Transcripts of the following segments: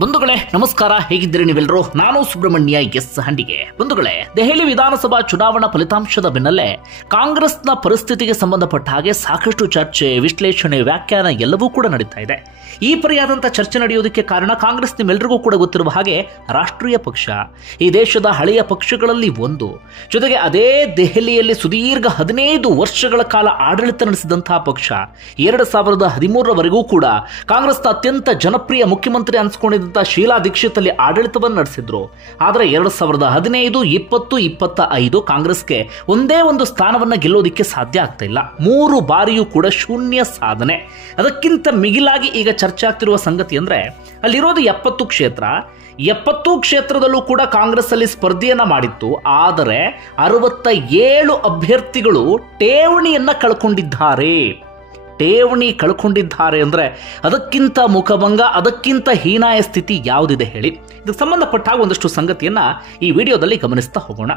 ಬಂಧುಗಳೇ ನಮಸ್ಕಾರ, ಹೇಗಿದ್ದೀರಿ ನೀವೆಲ್ಲರೂ? ನಾನು ಸುಬ್ರಹ್ಮಣ್ಯ ಎಸ್ ಹಂಡಿಗೆ. ಬಂಧುಗಳೇ, ದೆಹಲಿ ವಿಧಾನಸಭಾ ಚುನಾವಣಾ ಫಲಿತಾಂಶದ ಬೆನ್ನಲ್ಲೇ ಕಾಂಗ್ರೆಸ್ನ ಪರಿಸ್ಥಿತಿಗೆ ಸಂಬಂಧಪಟ್ಟ ಹಾಗೆ ಸಾಕಷ್ಟು ಚರ್ಚೆ, ವಿಶ್ಲೇಷಣೆ, ವ್ಯಾಖ್ಯಾನ ಎಲ್ಲವೂ ಕೂಡ ನಡೀತಾ ಇದೆ. ಈ ಪರಿಯಾದಂಥ ಚರ್ಚೆ ನಡೆಯೋದಕ್ಕೆ ಕಾರಣ ಕಾಂಗ್ರೆಸ್ ನಿಮ್ಮೆಲ್ಲರಿಗೂ ಕೂಡ ಗೊತ್ತಿರುವ ಹಾಗೆ ರಾಷ್ಟ್ರೀಯ ಪಕ್ಷ, ಈ ದೇಶದ ಹಳೆಯ ಪಕ್ಷಗಳಲ್ಲಿ ಒಂದು. ಜೊತೆಗೆ ಅದೇ ದೆಹಲಿಯಲ್ಲಿ ಸುದೀರ್ಘ 15 ವರ್ಷಗಳ ಕಾಲ ಆಡಳಿತ ನಡೆಸಿದಂತಹ ಪಕ್ಷ. 2013ರವರೆಗೂ ಕೂಡ ಕಾಂಗ್ರೆಸ್ನ ಅತ್ಯಂತ ಜನಪ್ರಿಯ ಮುಖ್ಯಮಂತ್ರಿ ಅನ್ಸ್ಕೊಂಡಿದ್ದಂಥ ಶೀಲಾ ದೀಕ್ಷಿತ್ ಅಲ್ಲಿ ಆಡಳಿತವನ್ನು ನಡೆಸಿದ್ರು. ಆದರೆ 2015, 20, 25 ಕಾಂಗ್ರೆಸ್ಗೆ ಒಂದೇ ಒಂದು ಸ್ಥಾನವನ್ನ ಗೆಲ್ಲೋದಿಕ್ಕೆ ಸಾಧ್ಯ ಆಗ್ತಾ ಇಲ್ಲ. 3 ಬಾರಿಯೂ ಕೂಡ ಶೂನ್ಯ ಸಾಧನೆ. ಅದಕ್ಕಿಂತ ಮಿಗಿಲಾಗಿ ಈಗ ಚರ್ಚೆ ಆಗ್ತಿರುವ ಸಂಗತಿ ಅಂದ್ರೆ ಅಲ್ಲಿರೋದು 70 ಕ್ಷೇತ್ರ. 70 ಕ್ಷೇತ್ರದಲ್ಲೂ ಕೂಡ ಕಾಂಗ್ರೆಸ್ ಅಲ್ಲಿ ಸ್ಪರ್ಧೆಯನ್ನ ಮಾಡಿತ್ತು. ಆದರೆ 67 ಅಭ್ಯರ್ಥಿಗಳು ಠೇವಣಿಯನ್ನ ಕಳ್ಕೊಂಡಿದ್ದಾರೆ ಅಂದ್ರೆ ಅದಕ್ಕಿಂತ ಮುಖಭಂಗ, ಅದಕ್ಕಿಂತ ಹೀನಾಯ ಸ್ಥಿತಿ ಯಾವುದಿದೆ ಹೇಳಿ? ಇದಕ್ಕೆ ಸಂಬಂಧಪಟ್ಟ ಒಂದಷ್ಟು ಸಂಗತಿಯನ್ನ ಈ ವಿಡಿಯೋದಲ್ಲಿ ಗಮನಿಸ್ತಾ ಹೋಗೋಣ.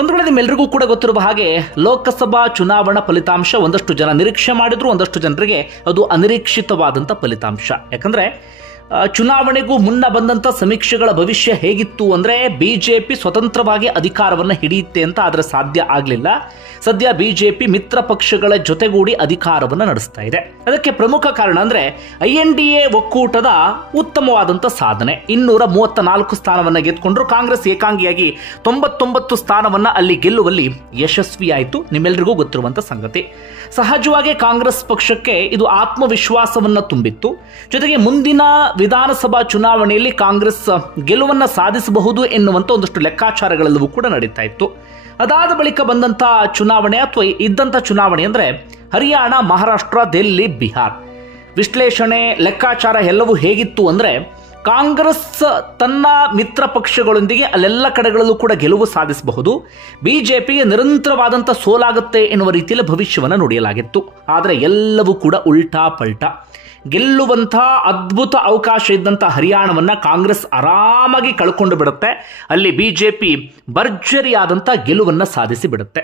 ಒಂದೊಳ್ಳೆ ನಿಮ್ಮೆಲ್ಲರಿಗೂ ಕೂಡ ಗೊತ್ತಿರುವ ಹಾಗೆ ಲೋಕಸಭಾ ಚುನಾವಣಾ ಫಲಿತಾಂಶ ಒಂದಷ್ಟು ಜನ ನಿರೀಕ್ಷೆ ಮಾಡಿದ್ರು, ಒಂದಷ್ಟು ಜನರಿಗೆ ಅದು ಅನಿರೀಕ್ಷಿತವಾದಂಥ ಫಲಿತಾಂಶ. ಯಾಕಂದ್ರೆ ಚುನಾವಣೆಗೂ ಮುನ್ನ ಬಂದಂಥ ಸಮೀಕ್ಷೆಗಳ ಭವಿಷ್ಯ ಹೇಗಿತ್ತು ಅಂದ್ರೆ ಬಿಜೆಪಿ ಸ್ವತಂತ್ರವಾಗಿ ಅಧಿಕಾರವನ್ನು ಹಿಡಿಯುತ್ತೆ ಅಂತ. ಆದರೆ ಸಾಧ್ಯ ಆಗಲಿಲ್ಲ. ಸದ್ಯ ಬಿಜೆಪಿ ಮಿತ್ರ ಪಕ್ಷಗಳ ಜೊತೆಗೂಡಿ ಅಧಿಕಾರವನ್ನು ನಡೆಸ್ತಾ ಇದೆ. ಅದಕ್ಕೆ ಪ್ರಮುಖ ಕಾರಣ ಅಂದ್ರೆ INDA ಒಕ್ಕೂಟದ ಉತ್ತಮವಾದಂಥ ಸಾಧನೆ. 234 ಸ್ಥಾನವನ್ನು ಗೆದ್ಕೊಂಡ್ರು. ಕಾಂಗ್ರೆಸ್ ಏಕಾಂಗಿಯಾಗಿ 99 ಸ್ಥಾನವನ್ನ ಅಲ್ಲಿ ಗೆಲ್ಲುವಲ್ಲಿ ಯಶಸ್ವಿಯಾಯಿತು. ನಿಮ್ಮೆಲ್ಲರಿಗೂ ಗೊತ್ತಿರುವಂತ ಸಂಗತಿ. ಸಹಜವಾಗಿ ಕಾಂಗ್ರೆಸ್ ಪಕ್ಷಕ್ಕೆ ಇದು ಆತ್ಮವಿಶ್ವಾಸವನ್ನ ತುಂಬಿತ್ತು. ಜೊತೆಗೆ ಮುಂದಿನ ವಿಧಾನಸಭಾ ಚುನಾವಣೆಯಲ್ಲಿ ಕಾಂಗ್ರೆಸ್ ಗೆಲುವನ್ನ ಸಾಧಿಸಬಹುದು ಎನ್ನುವಂತ ಒಂದಷ್ಟು ಲೆಕ್ಕಾಚಾರಗಳೆಲ್ಲವೂ ಕೂಡ ನಡೀತಾ ಇತ್ತು. ಅದಾದ ಬಳಿಕ ಬಂದಂತ ಚುನಾವಣೆ ಅಥವಾ ಇದ್ದಂತ ಚುನಾವಣೆ ಅಂದ್ರೆ ಹರಿಯಾಣ, ಮಹಾರಾಷ್ಟ್ರ, ದೆಹಲಿ, ಬಿಹಾರ್. ವಿಶ್ಲೇಷಣೆ, ಲೆಕ್ಕಾಚಾರ ಎಲ್ಲವೂ ಹೇಗಿತ್ತು ಅಂದ್ರೆ ಕಾಂಗ್ರೆಸ್ ತನ್ನ ಮಿತ್ರ ಪಕ್ಷಗಳೊಂದಿಗೆ ಅಲ್ಲೆಲ್ಲ ಕಡೆಗಳಲ್ಲೂ ಕೂಡ ಗೆಲುವು ಸಾಧಿಸಬಹುದು, ಬಿಜೆಪಿಗೆ ನಿರಂತರವಾದಂಥ ಸೋಲಾಗುತ್ತೆ ಎನ್ನುವ ರೀತಿಯಲ್ಲಿ ಭವಿಷ್ಯವನ್ನು ನುಡಿಯಲಾಗಿತ್ತು. ಆದರೆ ಎಲ್ಲವೂ ಕೂಡ ಉಲ್ಟಾ ಪಲ್ಟಾ. ಗೆಲ್ಲುವಂಥ ಅದ್ಭುತ ಅವಕಾಶ ಇದ್ದಂಥ ಹರಿಯಾಣವನ್ನ ಕಾಂಗ್ರೆಸ್ ಆರಾಮಾಗಿ ಕಳ್ಕೊಂಡು ಬಿಡುತ್ತೆ. ಅಲ್ಲಿ ಬಿಜೆಪಿ ಭರ್ಜರಿಯಾದಂಥ ಗೆಲುವನ್ನ ಸಾಧಿಸಿ ಬಿಡುತ್ತೆ.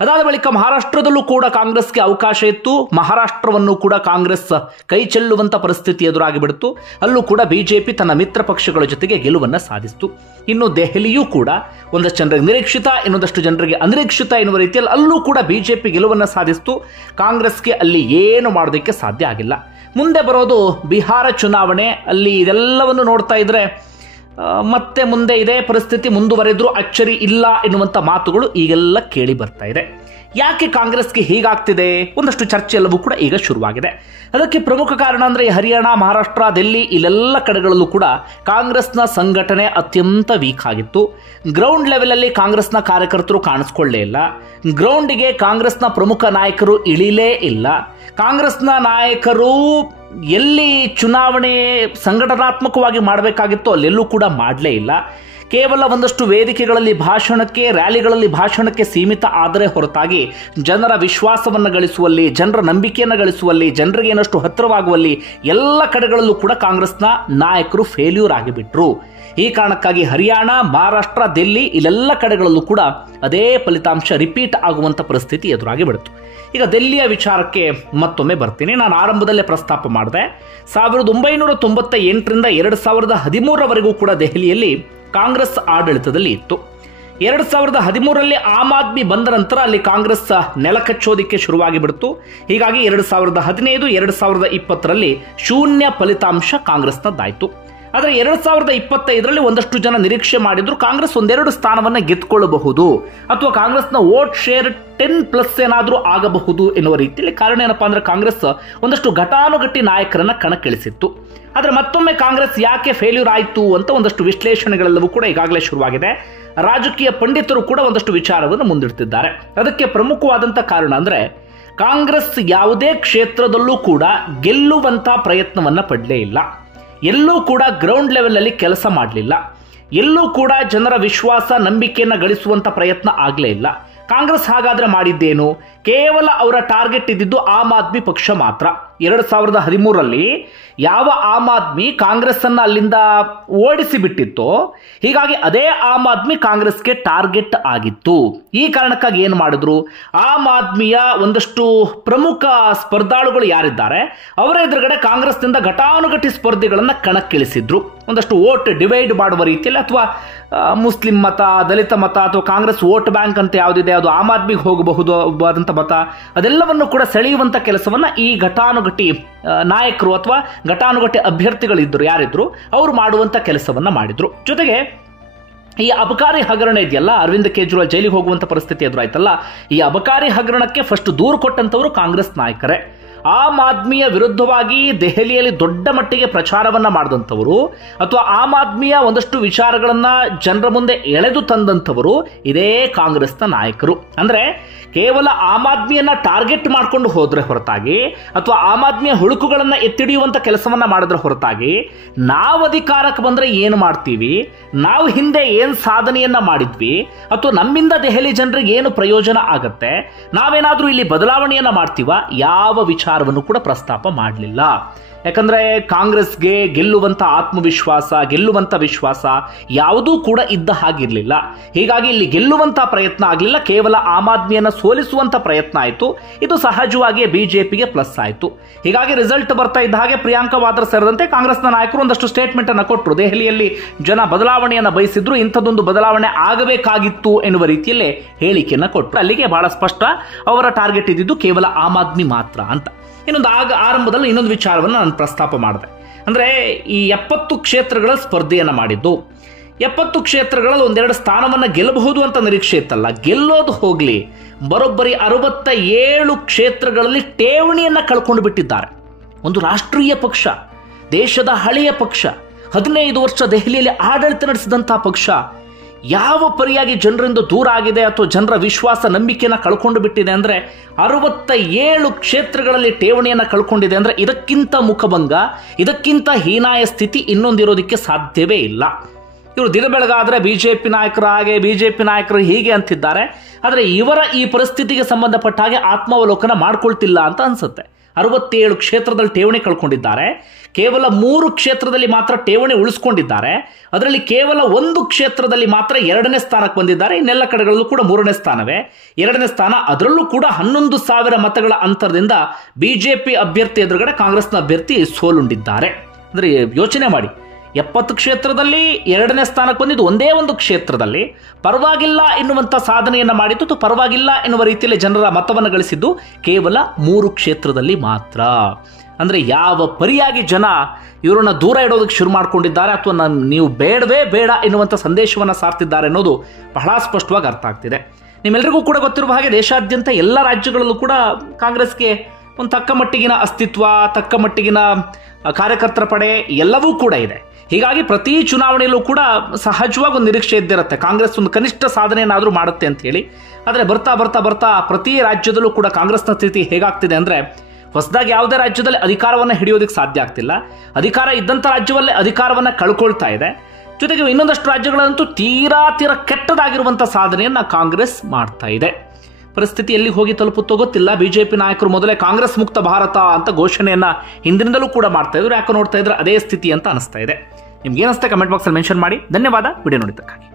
ಅದಾದ ಬಳಿಕ ಮಹಾರಾಷ್ಟ್ರದಲ್ಲೂ ಕೂಡ ಕಾಂಗ್ರೆಸ್ಗೆ ಅವಕಾಶ ಇತ್ತು. ಮಹಾರಾಷ್ಟ್ರವನ್ನು ಕೂಡ ಕಾಂಗ್ರೆಸ್ ಕೈ ಚೆಲ್ಲುವಂತ ಪರಿಸ್ಥಿತಿ ಎದುರಾಗಿ ಬಿಡ್ತು. ಅಲ್ಲೂ ಕೂಡ ಬಿಜೆಪಿ ತನ್ನ ಮಿತ್ರ ಪಕ್ಷಗಳ ಜೊತೆಗೆ ಗೆಲುವನ್ನ ಸಾಧಿಸಿತು. ಇನ್ನು ದೆಹಲಿಯೂ ಕೂಡ ಒಂದಷ್ಟು ಜನರಿಗೆ ನಿರೀಕ್ಷಿತ, ಇನ್ನೊಂದಷ್ಟು ಜನರಿಗೆ ಅನಿರೀಕ್ಷಿತ ಎನ್ನುವ ರೀತಿಯಲ್ಲಿ ಅಲ್ಲೂ ಕೂಡ ಬಿಜೆಪಿ ಗೆಲುವನ್ನ ಸಾಧಿಸಿತು. ಕಾಂಗ್ರೆಸ್ಗೆ ಅಲ್ಲಿ ಏನು ಮಾಡೋದಕ್ಕೆ ಸಾಧ್ಯ ಆಗಿಲ್ಲ. ಮುಂದೆ ಬರೋದು ಬಿಹಾರ ಚುನಾವಣೆ. ಅಲ್ಲಿ ಇದೆಲ್ಲವನ್ನು ನೋಡ್ತಾ ಇದ್ರೆ ಮತ್ತೆ ಮುಂದೆ ಇದೇ ಪರಿಸ್ಥಿತಿ ಮುಂದುವರೆದ್ರೂ ಅಚ್ಚರಿ ಇಲ್ಲ ಎನ್ನುವಂಥ ಮಾತುಗಳು ಈಗೆಲ್ಲ ಕೇಳಿ ಬರ್ತಾ ಇದೆ. ಯಾಕೆ ಕಾಂಗ್ರೆಸ್ಗೆ ಹೀಗಾಗ್ತಿದೆ? ಒಂದಷ್ಟು ಚರ್ಚೆ ಎಲ್ಲವೂ ಕೂಡ ಈಗ ಶುರುವಾಗಿದೆ. ಅದಕ್ಕೆ ಪ್ರಮುಖ ಕಾರಣ ಅಂದ್ರೆ ಹರಿಯಾಣ, ಮಹಾರಾಷ್ಟ್ರ, ದೆಹಲಿ ಇಲ್ಲೆಲ್ಲ ಕಡೆಗಳಲ್ಲೂ ಕೂಡ ಕಾಂಗ್ರೆಸ್ನ ಸಂಘಟನೆ ಅತ್ಯಂತ ವೀಕ್ ಆಗಿತ್ತು. ಗ್ರೌಂಡ್ ಲೆವೆಲ್ ಅಲ್ಲಿ ಕಾಂಗ್ರೆಸ್ನ ಕಾರ್ಯಕರ್ತರು ಕಾಣಿಸ್ಕೊಳ್ಳೇ ಇಲ್ಲ. ಗ್ರೌಂಡಿಗೆ ಕಾಂಗ್ರೆಸ್ನ ಪ್ರಮುಖ ನಾಯಕರು ಇಳಿಲೇ ಇಲ್ಲ. ಕಾಂಗ್ರೆಸ್ನ ನಾಯಕರು ಎಲ್ಲಿ ಚುನಾವಣೆ ಸಂಘಟನಾತ್ಮಕವಾಗಿ ಮಾಡಬೇಕಾಗಿತ್ತು ಅಲ್ಲೆಲ್ಲೂ ಕೂಡ ಮಾಡಲೇ ಇಲ್ಲ. ಕೇವಲ ಒಂದಷ್ಟು ವೇದಿಕೆಗಳಲ್ಲಿ ಭಾಷಣಕ್ಕೆ, ರ್ಯಾಲಿಗಳಲ್ಲಿ ಭಾಷಣಕ್ಕೆ ಸೀಮಿತ ಆದರೆ ಹೊರತಾಗಿ ಜನರ ವಿಶ್ವಾಸವನ್ನು ಗಳಿಸುವಲ್ಲಿ, ಜನರ ನಂಬಿಕೆಯನ್ನು ಗಳಿಸುವಲ್ಲಿ, ಜನರಿಗೆ ಏನಷ್ಟು ಹತ್ತಿರವಾಗುವಲ್ಲಿ ಎಲ್ಲ ಕಡೆಗಳಲ್ಲೂ ಕೂಡ ಕಾಂಗ್ರೆಸ್ನ ನಾಯಕರು ಫೇಲ್ಯೂರ್ ಆಗಿಬಿಟ್ರು. ಈ ಕಾರಣಕ್ಕಾಗಿ ಹರಿಯಾಣ, ಮಹಾರಾಷ್ಟ್ರ, ದೆಹಲಿ ಇಲ್ಲೆಲ್ಲ ಕಡೆಗಳಲ್ಲೂ ಕೂಡ ಅದೇ ಫಲಿತಾಂಶ ರಿಪೀಟ್ ಆಗುವಂಥ ಪರಿಸ್ಥಿತಿ ಎದುರಾಗಿ ಬಿಡ್ತು. ಈಗ ದೆಹಲಿಯ ವಿಚಾರಕ್ಕೆ ಮತ್ತೊಮ್ಮೆ ಬರ್ತೀನಿ. ನಾನು ಆರಂಭದಲ್ಲೇ ಪ್ರಸ್ತಾಪ ಮಾಡಿದೆ. 1998ರಿಂದ 2013ರವರೆಗೂ ಕೂಡ ದೆಹಲಿಯಲ್ಲಿ ಕಾಂಗ್ರೆಸ್ ಆಡಳಿತದಲ್ಲಿ ಇತ್ತು. 2013ರಲ್ಲಿ ಆಮ್ ಆದ್ಮಿ ಬಂದ ನಂತರ ಅಲ್ಲಿ ಕಾಂಗ್ರೆಸ್ ನೆಲಕಚ್ಚೋದಿಕ್ಕೆ ಶುರುವಾಗಿ ಬಿಡ್ತು. ಹೀಗಾಗಿ 2015, 2020ರಲ್ಲಿ ಶೂನ್ಯ ಫಲಿತಾಂಶ ಕಾಂಗ್ರೆಸ್ನದ್ದಾಯಿತು. ಆದರೆ 2025ರಲ್ಲಿ ಒಂದಷ್ಟು ಜನ ನಿರೀಕ್ಷೆ ಮಾಡಿದ್ರು ಕಾಂಗ್ರೆಸ್ ಒಂದೆರಡು ಸ್ಥಾನವನ್ನ ಗೆದ್ದುಕೊಳ್ಳಬಹುದು ಅಥವಾ ಕಾಂಗ್ರೆಸ್ನ ವೋಟ್ ಶೇರ್ 10+ ಏನಾದರೂ ಆಗಬಹುದು ಎನ್ನುವ ರೀತಿಯಲ್ಲಿ. ಕಾರಣ ಏನಪ್ಪಾ ಅಂದ್ರೆ ಕಾಂಗ್ರೆಸ್ ಒಂದಷ್ಟು ಘಟಾನುಘಟಿ ನಾಯಕರನ್ನ ಕಣಕ್ಕಿಳಿಸಿತ್ತು. ಆದರೆ ಮತ್ತೊಮ್ಮೆ ಕಾಂಗ್ರೆಸ್ ಯಾಕೆ ಫೇಲ್ಯೂರ್ ಆಯಿತು ಅಂತ ಒಂದಷ್ಟು ವಿಶ್ಲೇಷಣೆಗಳೆಲ್ಲವೂ ಕೂಡ ಈಗಾಗಲೇ ಶುರುವಾಗಿದೆ. ರಾಜಕೀಯ ಪಂಡಿತರು ಕೂಡ ಒಂದಷ್ಟು ವಿಚಾರವನ್ನು ಮುಂದಿಡ್ತಿದ್ದಾರೆ. ಅದಕ್ಕೆ ಪ್ರಮುಖವಾದಂಥ ಕಾರಣ ಅಂದ್ರೆ ಕಾಂಗ್ರೆಸ್ ಯಾವುದೇ ಕ್ಷೇತ್ರದಲ್ಲೂ ಕೂಡ ಗೆಲ್ಲುವಂತ ಪ್ರಯತ್ನವನ್ನ ಪಡಲೇ ಇಲ್ಲ. ಎಲ್ಲೂ ಕೂಡ ಗ್ರೌಂಡ್ ಲೆವೆಲ್ ಅಲ್ಲಿ ಕೆಲಸ ಮಾಡಲಿಲ್ಲ. ಎಲ್ಲೂ ಕೂಡ ಜನರ ವಿಶ್ವಾಸ, ನಂಬಿಕೆಯನ್ನು ಗಳಿಸುವಂತ ಪ್ರಯತ್ನ ಆಗಲೇ ಇಲ್ಲ. ಕಾಂಗ್ರೆಸ್ ಹಾಗಾದ್ರೆ ಮಾಡಿದ್ದೇನು? ಕೇವಲ ಅವರ ಟಾರ್ಗೆಟ್ ಇದ್ದಿದ್ದು ಆಮ್ ಆದ್ಮಿ ಪಕ್ಷ ಮಾತ್ರ. 2013ರಲ್ಲಿ ಯಾವ ಆಮ್ ಆದ್ಮಿ ಕಾಂಗ್ರೆಸ್ ಅನ್ನ ಅಲ್ಲಿಂದ ಓಡಿಸಿ ಬಿಟ್ಟಿತ್ತೋ, ಹೀಗಾಗಿ ಅದೇ ಆಮ್ ಆದ್ಮಿ ಕಾಂಗ್ರೆಸ್ಗೆ ಟಾರ್ಗೆಟ್ ಆಗಿತ್ತು. ಈ ಕಾರಣಕ್ಕಾಗಿ ಏನು ಮಾಡಿದ್ರು, ಆಮ್ ಆದ್ಮಿಯ ಒಂದಷ್ಟು ಪ್ರಮುಖ ಸ್ಪರ್ಧಾಳುಗಳು ಯಾರಿದ್ದಾರೆ ಅವರ ಎದುರುಗಡೆ ಕಾಂಗ್ರೆಸ್ನಿಂದ ಘಟಾನುಘಟಿ ಸ್ಪರ್ಧಿಗಳನ್ನ ಕಣಕ್ಕಿಳಿಸಿದ್ರು. ಒಂದಷ್ಟು ವೋಟ್ ಡಿವೈಡ್ ಮಾಡುವ ರೀತಿಯಲ್ಲಿ, ಅಥವಾ ಮುಸ್ಲಿಂ ಮತ, ದಲಿತ ಮತ, ಅಥವಾ ಕಾಂಗ್ರೆಸ್ ವೋಟ್ ಬ್ಯಾಂಕ್ ಅಂತ ಯಾವುದಿದೆ ಅದು ಆಮ್ ಆದ್ಮಿಗೆ ಹೋಗಬಹುದು ಆದಂತ ಮತ, ಅದೆಲ್ಲವನ್ನು ಕೂಡ ಸೆಳೆಯುವಂತ ಕೆಲಸವನ್ನ ಈ ಘಟಾನುಘಟಿ ನಾಯಕರು ಅಥವಾ ಘಟಾನುಘಟಿ ಅಭ್ಯರ್ಥಿಗಳಿದ್ರು ಯಾರಿದ್ರು ಅವರು ಮಾಡುವಂತ ಕೆಲಸವನ್ನ ಮಾಡಿದ್ರು. ಜೊತೆಗೆ ಈ ಅಬಕಾರಿ ಹಗರಣ ಇದೆಯಲ್ಲ, ಅರವಿಂದ್ ಕೇಜ್ರಿವಾಲ್ ಜೈಲಿಗೆ ಹೋಗುವಂತ ಪರಿಸ್ಥಿತಿ ಎದುರಾಯ್ತಲ್ಲ, ಈ ಅಬಕಾರಿ ಹಗರಣಕ್ಕೆ ಫಸ್ಟ್ ದೂರು ಕೊಟ್ಟಂತವರು ಕಾಂಗ್ರೆಸ್ ನಾಯಕರೇ. ಆಮ್ ಆದ್ಮಿಯ ವಿರುದ್ಧವಾಗಿ ದೆಹಲಿಯಲ್ಲಿ ದೊಡ್ಡ ಮಟ್ಟಿಗೆ ಪ್ರಚಾರವನ್ನ ಮಾಡಿದಂಥವರು, ಅಥವಾ ಆಮ್ ಆದ್ಮಿಯ ಒಂದಷ್ಟು ವಿಚಾರಗಳನ್ನ ಜನರ ಮುಂದೆ ಎಳೆದು ತಂದಂಥವರು ಇದೇ ಕಾಂಗ್ರೆಸ್ನ ನಾಯಕರು. ಅಂದ್ರೆ ಕೇವಲ ಆಮ್ ಆದ್ಮಿಯನ್ನ ಟಾರ್ಗೆಟ್ ಮಾಡ್ಕೊಂಡು ಹೋದ್ರೆ ಹೊರತಾಗಿ, ಅಥವಾ ಆಮ್ ಆದ್ಮಿಯ ಹುಳುಕುಗಳನ್ನ ಎತ್ತಿಡಿಯುವಂತ ಕೆಲಸವನ್ನ ಮಾಡಿದ್ರೆ ಹೊರತಾಗಿ, ನಾವು ಅಧಿಕಾರಕ್ಕೆ ಬಂದ್ರೆ ಏನು ಮಾಡ್ತೀವಿ, ನಾವು ಹಿಂದೆ ಏನ್ ಸಾಧನೆಯನ್ನ ಮಾಡಿದ್ವಿ, ಅಥವಾ ನಮ್ಮಿಂದ ದೆಹಲಿ ಜನರಿಗೆ ಏನು ಪ್ರಯೋಜನ ಆಗತ್ತೆ, ನಾವೇನಾದ್ರೂ ಇಲ್ಲಿ ಬದಲಾವಣೆಯನ್ನ ಮಾಡ್ತೀವ, ಯಾವ ವಿಚಾರವನ್ನು ಕೂಡ ಪ್ರಸ್ತಾಪ ಮಾಡಲಿಲ್ಲ. ಯಾಕಂದ್ರೆ ಕಾಂಗ್ರೆಸ್ಗೆ ಗೆಲ್ಲುವಂತ ಆತ್ಮವಿಶ್ವಾಸ, ಗೆಲ್ಲುವಂತ ವಿಶ್ವಾಸ ಯಾವುದೂ ಕೂಡ ಇದ್ದ ಹಾಗಿರ್ಲಿಲ್ಲ. ಹೀಗಾಗಿ ಇಲ್ಲಿ ಗೆಲ್ಲುವಂತ ಪ್ರಯತ್ನ ಆಗಲಿಲ್ಲ, ಕೇವಲ ಆಮ್ ಆದ್ಮಿಯನ್ನ ಸೋಲಿಸುವಂತ ಪ್ರಯತ್ನ ಆಯಿತು. ಇದು ಸಹಜವಾಗಿ ಬಿಜೆಪಿಗೆ ಪ್ಲಸ್ ಆಯಿತು. ಹೀಗಾಗಿ ರಿಸಲ್ಟ್ ಬರ್ತಾ ಇದ್ದ ಹಾಗೆ ಪ್ರಿಯಾಂಕಾ ವಾದ್ರಾ ಸೇರಿದಂತೆ ಕಾಂಗ್ರೆಸ್ನ ನಾಯಕರು ಒಂದಷ್ಟು ಸ್ಟೇಟ್ಮೆಂಟ್ ಅನ್ನು ಕೊಟ್ಟರು. ದೆಹಲಿಯಲ್ಲಿ ಜನ ಬದಲಾವಣೆಯನ್ನ ಬಯಸಿದ್ರು, ಇಂಥದ್ದೊಂದು ಬದಲಾವಣೆ ಆಗಬೇಕಾಗಿತ್ತು ಎನ್ನುವ ರೀತಿಯಲ್ಲೇ ಹೇಳಿಕೆಯನ್ನ ಕೊಟ್ಟರು. ಅಲ್ಲಿಗೆ ಬಹಳ ಸ್ಪಷ್ಟ, ಅವರ ಟಾರ್ಗೆಟ್ ಇದ್ದಿದ್ದು ಕೇವಲ ಆಮ್ ಆದ್ಮಿ ಮಾತ್ರ ಅಂತ. ಇನ್ನೊಂದು ಆರಂಭದಲ್ಲಿ ಇನ್ನೊಂದು ವಿಚಾರವನ್ನು ನಾನು ಪ್ರಸ್ತಾಪ ಮಾಡಿದೆ. ಅಂದರೆ ಈ 70 ಕ್ಷೇತ್ರಗಳ ಸ್ಪರ್ಧೆಯನ್ನು ಮಾಡಿದ್ದು, 70 ಕ್ಷೇತ್ರಗಳಲ್ಲಿ ಒಂದೆರಡು ಸ್ಥಾನವನ್ನು ಗೆಲ್ಲಬಹುದು ಅಂತ ನಿರೀಕ್ಷೆ ಇತ್ತಲ್ಲ, ಗೆಲ್ಲೋದು ಹೋಗಲಿ, ಬರೋಬ್ಬರಿ 67 ಕ್ಷೇತ್ರಗಳಲ್ಲಿ ಠೇವಣಿಯನ್ನು ಕಳ್ಕೊಂಡು ಬಿಟ್ಟಿದ್ದಾರೆ. ಒಂದು ರಾಷ್ಟ್ರೀಯ ಪಕ್ಷ, ದೇಶದ ಹಳೆಯ ಪಕ್ಷ, 15 ವರ್ಷ ದೆಹಲಿಯಲ್ಲಿ ಆಡಳಿತ ನಡೆಸಿದಂತಹ ಪಕ್ಷ ಯಾವ ಪರಿಯಾಗಿ ಜನರಿಂದ ದೂರ ಆಗಿದೆ ಅಥವಾ ಜನರ ವಿಶ್ವಾಸ ನಂಬಿಕೆಯನ್ನು ಕಳ್ಕೊಂಡು ಬಿಟ್ಟಿದೆ ಅಂದರೆ 67 ಕ್ಷೇತ್ರಗಳಲ್ಲಿ ಠೇವಣಿಯನ್ನು ಕಳ್ಕೊಂಡಿದೆ ಅಂದರೆ ಇದಕ್ಕಿಂತ ಮುಖಭಂಗ, ಇದಕ್ಕಿಂತ ಹೀನಾಯ ಸ್ಥಿತಿ ಇನ್ನೊಂದಿರೋದಕ್ಕೆ ಸಾಧ್ಯವೇ ಇಲ್ಲ. ಇವರು ದಿನ ಬೆಳಗಾದ್ರೆ ಬಿಜೆಪಿ ನಾಯಕರು ಹಾಗೆ, ಬಿಜೆಪಿ ನಾಯಕರು ಹೀಗೆ ಅಂತಿದ್ದಾರೆ. ಆದರೆ ಇವರ ಈ ಪರಿಸ್ಥಿತಿಗೆ ಸಂಬಂಧಪಟ್ಟ ಹಾಗೆ ಆತ್ಮಾವಲೋಕನ ಮಾಡ್ಕೊಳ್ತಿಲ್ಲ ಅಂತ ಅನ್ಸುತ್ತೆ. 67 ಕ್ಷೇತ್ರದಲ್ಲಿ ಠೇವಣಿ ಕಳ್ಕೊಂಡಿದ್ದಾರೆ. ಕೇವಲ 3 ಕ್ಷೇತ್ರದಲ್ಲಿ ಮಾತ್ರ ಠೇವಣಿ ಉಳಿಸ್ಕೊಂಡಿದ್ದಾರೆ. ಅದರಲ್ಲಿ ಕೇವಲ 1 ಕ್ಷೇತ್ರದಲ್ಲಿ ಮಾತ್ರ 2ನೇ ಸ್ಥಾನಕ್ಕೆ ಬಂದಿದ್ದಾರೆ. ಇನ್ನೆಲ್ಲ ಕಡೆಗಳಲ್ಲೂ ಕೂಡ 3ನೇ ಸ್ಥಾನವೇ. 2ನೇ ಸ್ಥಾನ, ಅದರಲ್ಲೂ ಕೂಡ 11,000 ಮತಗಳ ಅಂತರದಿಂದ ಬಿಜೆಪಿ ಅಭ್ಯರ್ಥಿ ಎದುರುಗಡೆ ಕಾಂಗ್ರೆಸ್ನ ಅಭ್ಯರ್ಥಿ ಸೋಲುಂಡಿದ್ದಾರೆ. ಅಂದ್ರೆ ಯೋಚನೆ ಮಾಡಿ, 70 ಕ್ಷೇತ್ರದಲ್ಲಿ 2ನೇ ಸ್ಥಾನಕ್ಕೆ ಬಂದಿದ್ದು, ಒಂದೇ ಒಂದು ಕ್ಷೇತ್ರದಲ್ಲಿ ಪರವಾಗಿಲ್ಲ ಎನ್ನುವಂಥ ಸಾಧನೆಯನ್ನು ಮಾಡಿದ್ದು, ಅಥವಾ ಪರವಾಗಿಲ್ಲ ಎನ್ನುವ ರೀತಿಯಲ್ಲಿ ಜನರ ಮತವನ್ನು ಗಳಿಸಿದ್ದು ಕೇವಲ 3 ಕ್ಷೇತ್ರದಲ್ಲಿ ಮಾತ್ರ. ಅಂದರೆ ಯಾವ ಪರಿಯಾಗಿ ಜನ ಇವರನ್ನ ದೂರ ಇಡೋದಕ್ಕೆ ಶುರು ಮಾಡ್ಕೊಂಡಿದ್ದಾರೆ, ಅಥವಾ ನೀವು ಬೇಡವೇ ಬೇಡ ಎನ್ನುವಂಥ ಸಂದೇಶವನ್ನು ಸಾರ್ತಿದ್ದಾರೆ ಅನ್ನೋದು ಬಹಳ ಸ್ಪಷ್ಟವಾಗಿ ಅರ್ಥ ಆಗ್ತಿದೆ. ನಿಮ್ಮೆಲ್ಲರಿಗೂ ಕೂಡ ಗೊತ್ತಿರುವ ಹಾಗೆ ದೇಶಾದ್ಯಂತ ಎಲ್ಲ ರಾಜ್ಯಗಳಲ್ಲೂ ಕೂಡ ಕಾಂಗ್ರೆಸ್ಗೆ ಒಂದು ತಕ್ಕ ಮಟ್ಟಿಗಿನ ಅಸ್ತಿತ್ವ, ತಕ್ಕ ಮಟ್ಟಿಗಿನ ಕಾರ್ಯಕರ್ತರ ಪಡೆ ಎಲ್ಲವೂ ಕೂಡ ಇದೆ. ಹೀಗಾಗಿ ಪ್ರತಿ ಚುನಾವಣೆಯಲ್ಲೂ ಕೂಡ ಸಹಜವಾಗಿ ಒಂದು ನಿರೀಕ್ಷೆ ಇದ್ದಿರುತ್ತೆ, ಕಾಂಗ್ರೆಸ್ ಒಂದು ಕನಿಷ್ಠ ಸಾಧನೆಯನ್ನಾದರೂ ಮಾಡುತ್ತೆ ಅಂತ ಹೇಳಿ. ಆದರೆ ಬರ್ತಾ ಬರ್ತಾ ಬರ್ತಾ ಪ್ರತಿ ರಾಜ್ಯದಲ್ಲೂ ಕೂಡ ಕಾಂಗ್ರೆಸ್ನ ಸ್ಥಿತಿ ಹೇಗಾಗ್ತಿದೆ ಅಂದರೆ, ಹೊಸದಾಗಿ ಯಾವುದೇ ರಾಜ್ಯದಲ್ಲಿ ಅಧಿಕಾರವನ್ನು ಹಿಡಿಯೋದಕ್ಕೆ ಸಾಧ್ಯ ಆಗ್ತಿಲ್ಲ. ಅಧಿಕಾರ ಇದ್ದಂಥ ರಾಜ್ಯವಲ್ಲೇ ಅಧಿಕಾರವನ್ನು ಕಳ್ಕೊಳ್ತಾ ಇದೆ. ಜೊತೆಗೆ ಇನ್ನೊಂದಷ್ಟು ರಾಜ್ಯಗಳಂತೂ ತೀರಾ ಕೆಟ್ಟದಾಗಿರುವಂಥ ಸಾಧನೆಯನ್ನು ಕಾಂಗ್ರೆಸ್ ಮಾಡ್ತಾ ಇದೆ. ಪರಿಸ್ಥಿತಿ ಎಲ್ಲಿ ಹೋಗಿ ತಲುಪುತ್ತೋ ಗೊತ್ತಿಲ್ಲ. ಬಿಜೆಪಿ ನಾಯಕರು ಮೊದಲೇ ಕಾಂಗ್ರೆಸ್ ಮುಕ್ತ ಭಾರತ ಅಂತ ಘೋಷಣೆಯನ್ನ ಹಿಂದಿನಿಂದಲೂ ಕೂಡ ಮಾಡ್ತಾ ಇದ್ರು. ಯಾಕೆ ನೋಡ್ತಾ ಇದ್ರೆ ಅದೇ ಸ್ಥಿತಿ ಅಂತ ಅನಿಸ್ತಾ ಇದೆ. ನಿಮ್ಗೆ ಏನಿಸ್ತಾ ಕಮೆಂಟ್ ಬಾಕ್ಸಲ್ಲಿ ಮೆನ್ಷನ್ ಮಾಡಿ. ಧನ್ಯವಾದ ವಿಡಿಯೋ ನೋಡಿದ್ದಕ್ಕಾಗಿ.